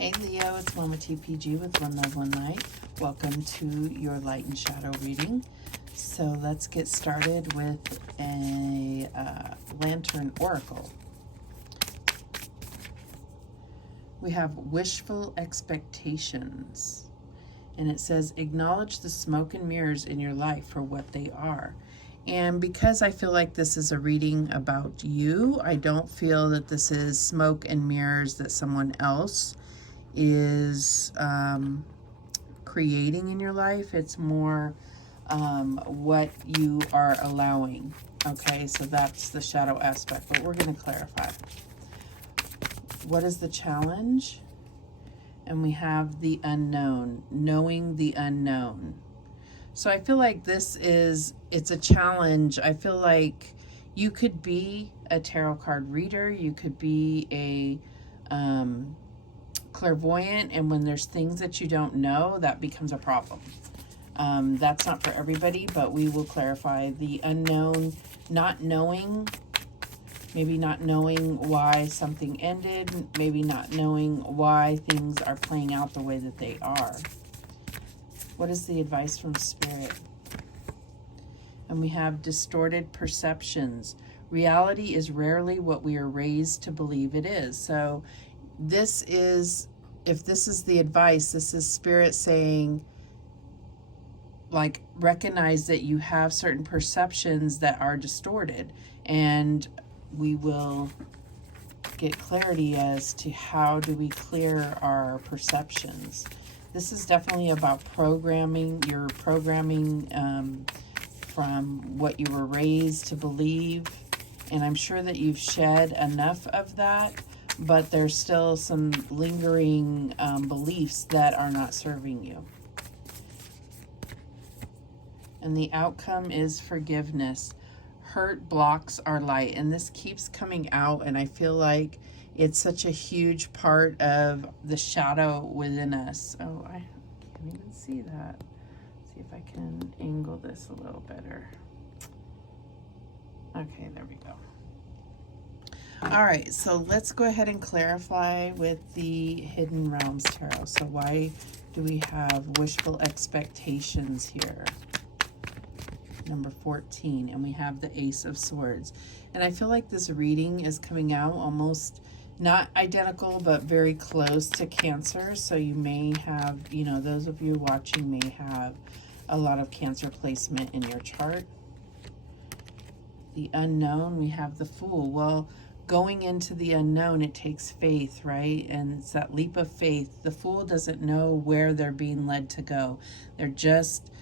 Hey Leo, it's Mama TPG with One Love, One Light. Welcome to your Light and Shadow reading. So let's get started with a Lantern Oracle. We have wishful expectations. And it says, acknowledge the smoke and mirrors in your life for what they are. And because I feel like this is a reading about you, I don't feel that this is smoke and mirrors that someone else is creating in your life. It's more what you are allowing. Okay, so that's the shadow aspect, but we're going to clarify. What is the challenge? And we have the unknown, knowing the unknown. So I feel like it's a challenge. I feel like you could be a tarot card reader, you could be a clairvoyant, and when there's things that you don't know, that becomes a problem. That's not for everybody, but we will clarify the unknown, not knowing, maybe not knowing why something ended, maybe not knowing why things are playing out the way that they are. What is the advice from Spirit? And we have distorted perceptions. Reality is rarely what we are raised to believe it is. So this is, if this is the advice, this is Spirit saying, like, recognize that you have certain perceptions that are distorted, and we will get clarity as to how do we clear our perceptions. This is definitely about programming. You're programming from what you were raised to believe, and I'm sure that you've shed enough of that, but there's still some lingering beliefs that are not serving you. And the outcome is forgiveness. Hurt blocks our light, and this keeps coming out, and I feel like it's such a huge part of the shadow within us. Oh, I can't even see that. Let's see if I can angle this a little better. Okay, there we go. All right, so let's go ahead and clarify with the Hidden Realms Tarot. So why do we have wishful expectations here? Number 14, and we have the Ace of Swords. And I feel like this reading is coming out almost not identical, but very close to Cancer. So you may have, you know, those of you watching may have a lot of Cancer placement in your chart. The unknown, we have the Fool. Well, going into the unknown, it takes faith, right? And it's that leap of faith. The Fool doesn't know where they're being led to go. They're just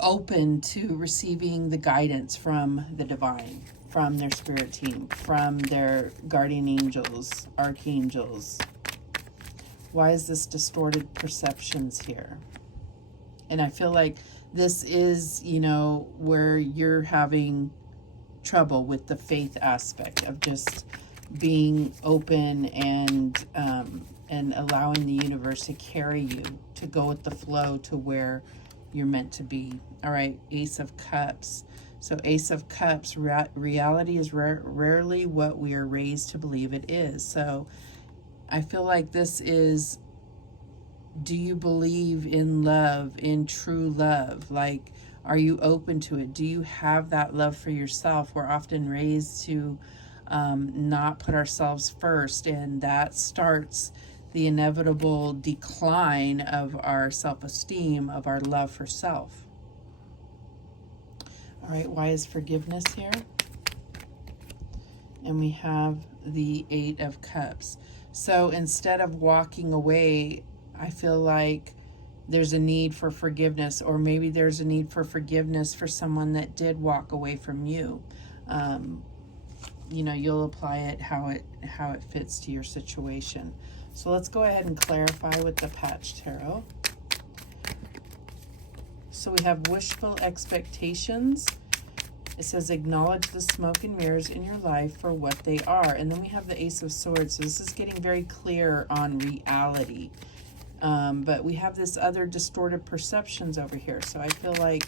open to receiving the guidance from the divine, from their spirit team, from their guardian angels, archangels. Why is this distorted perceptions here? And I feel like this is, you know, where you're having trouble with the faith aspect of just being open and allowing the universe to carry you, to go with the flow to where you're meant to be. All right, Ace of Cups. So Ace of Cups, reality is rarely what we are raised to believe it is. So I feel like this is, do you believe in love, in true love? Like, are you open to it? Do you have that love for yourself? We're often raised to not put ourselves first, and that starts the inevitable decline of our self-esteem, of our love for self. All right, why is forgiveness here? And we have the Eight of Cups. So instead of walking away, I feel like there's a need for forgiveness, or maybe there's a need for forgiveness for someone that did walk away from you. You know, you'll apply it how it fits to your situation. So let's go ahead and clarify with the Patch Tarot. So we have wishful expectations. It says acknowledge the smoke and mirrors in your life for what they are. And then we have the Ace of Swords. So this is getting very clear on reality. But we have this other distorted perceptions over here. So I feel like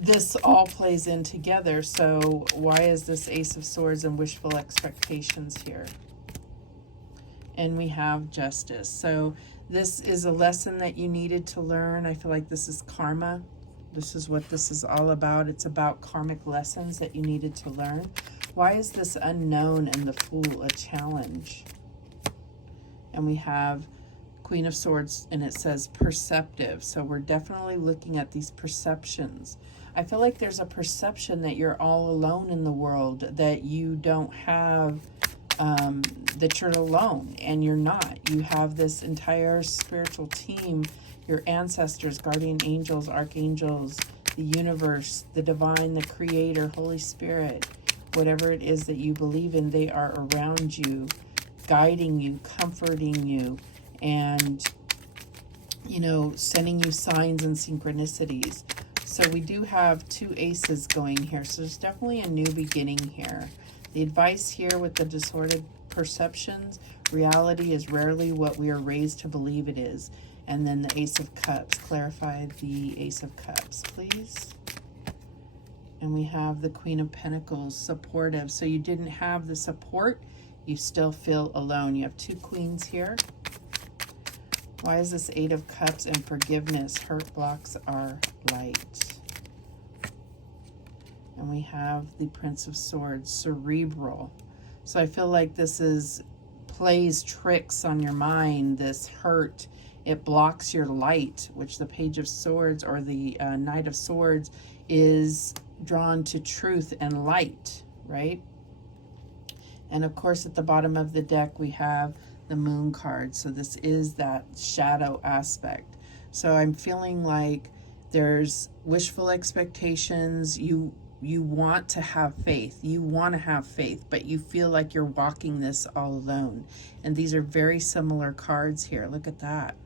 this all plays in together. So why is this Ace of Swords and wishful expectations here? And we have justice. So this is a lesson that you needed to learn. I feel like this is karma. This is what this is all about. It's about karmic lessons that you needed to learn. Why is this unknown and the Fool a challenge? And we have Queen of Swords, and it says perceptive. So we're definitely looking at these perceptions. I feel like there's a perception that you're all alone in the world, that you don't have, that you're alone, and you're not. You have this entire spiritual team, your ancestors, guardian angels, archangels, the universe, the divine, the creator, Holy Spirit, whatever it is that you believe in, they are around you, guiding you, comforting you, and, you know, sending you signs and synchronicities. So we do have 2 aces going here. So there's definitely a new beginning here. The advice here with the distorted perceptions, reality is rarely what we are raised to believe it is. And then the Ace of Cups. Clarify the Ace of Cups, please. And we have the Queen of Pentacles, supportive. So you didn't have the support. You still feel alone. You have 2 queens here. Why is this 8 of Cups and forgiveness? Hurt blocks are light. And we have the Prince of Swords, cerebral. So I feel like this plays tricks on your mind, this hurt. It blocks your light, which the Page of Swords or the Knight of Swords is drawn to truth and light, right? And of course, at the bottom of the deck, we have the Moon card. So this is that shadow aspect. So I'm feeling like there's wishful expectations. You want to have faith. You want to have faith, but you feel like you're walking this all alone. And these are very similar cards here. Look at that.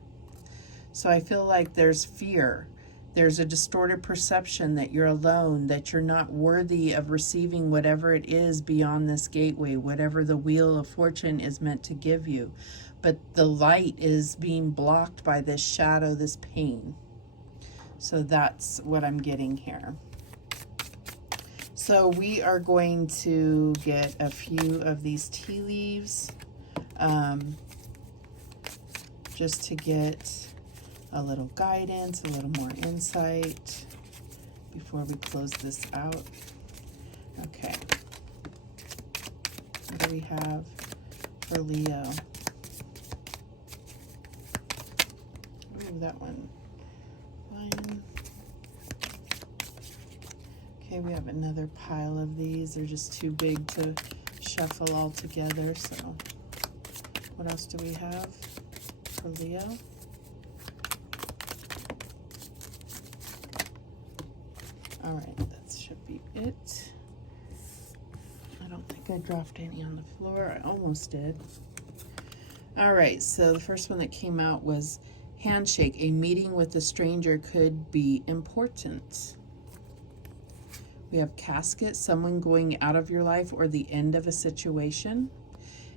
So I feel like there's fear. There's a distorted perception that you're alone, that you're not worthy of receiving whatever it is beyond this gateway, whatever the Wheel of Fortune is meant to give you. But the light is being blocked by this shadow, this pain. So that's what I'm getting here. So we are going to get a few of these tea leaves just to get a little guidance, a little more insight before we close this out. Okay. What do we have for Leo? Ooh, that one. Fine. Okay, we have another pile of these. They're just too big to shuffle all together. So what else do we have for Leo? All right, that should be it. I don't think I dropped any on the floor. I almost did. All right, so the first one that came out was handshake. A meeting with a stranger could be important. We have casket, someone going out of your life or the end of a situation.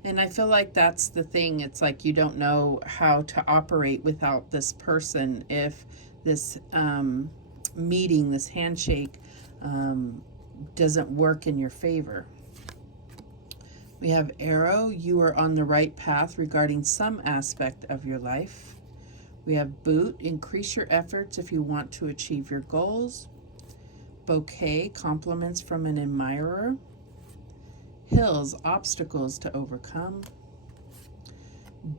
And I feel like that's the thing. It's like you don't know how to operate without this person if this meeting, this handshake, doesn't work in your favor. We have arrow, you are on the right path regarding some aspect of your life. We have boot, increase your efforts if you want to achieve your goals. Bouquet, compliments from an admirer. Hills, obstacles to overcome.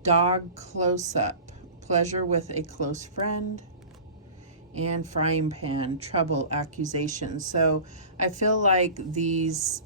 Dog, close up, pleasure with a close friend. And frying pan, trouble, accusations. So I feel like these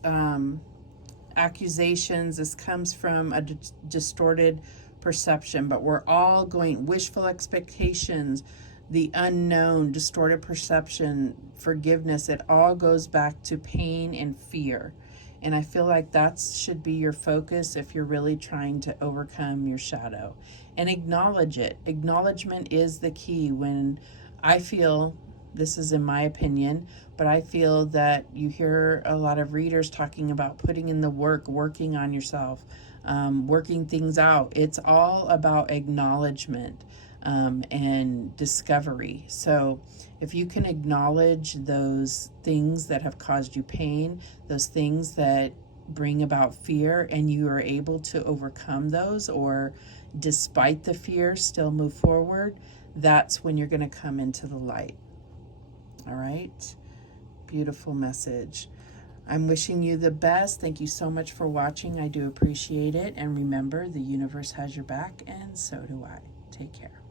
accusations, this comes from a distorted perception, but we're all going wishful expectations, the unknown, distorted perception, forgiveness. It all goes back to pain and fear. And I feel like that should be your focus if you're really trying to overcome your shadow. And acknowledge it. Acknowledgement is the key. When I feel, this is in my opinion, but I feel that you hear a lot of readers talking about putting in the work, working on yourself, working things out. It's all about acknowledgement and discovery. So if you can acknowledge those things that have caused you pain, those things that bring about fear and you are able to overcome those, or despite the fear still move forward, that's when you're going to come into the light. All right? Beautiful message. I'm wishing you the best. Thank you so much for watching. I do appreciate it. And remember, the universe has your back, and so do I. Take care.